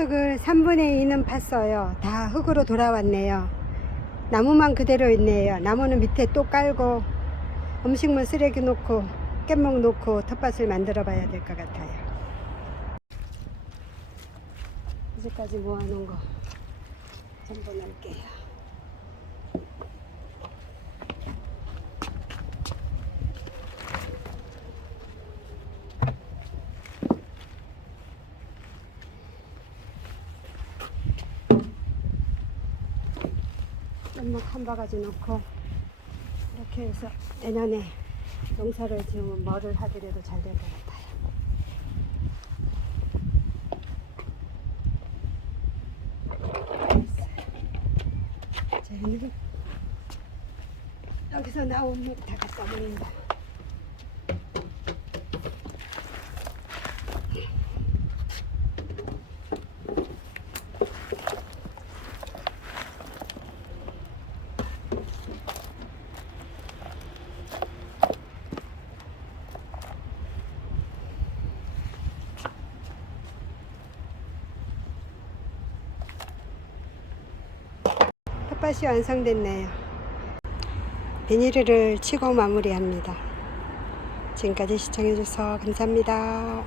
흙을 3분의 2는 팠어요. 다 흙으로 돌아왔네요. 나무만 그대로 있네요. 나무는 밑에 또 깔고 음식물 쓰레기 놓고 깻목 놓고 텃밭을 만들어 봐야 될 것 같아요. 이제까지 모아놓은 거 전부 넣을게요. 깻목 한 바가지 넣고 이렇게 해서 내년에 농사를 지으면 뭐를 하더라도 잘 될 것 같아요. 저희는 여기서 나온 묵다 갖다 버린다. 텃밭이 완성됐네요. 비닐을 치고 마무리합니다. 지금까지 시청해주셔서 감사합니다.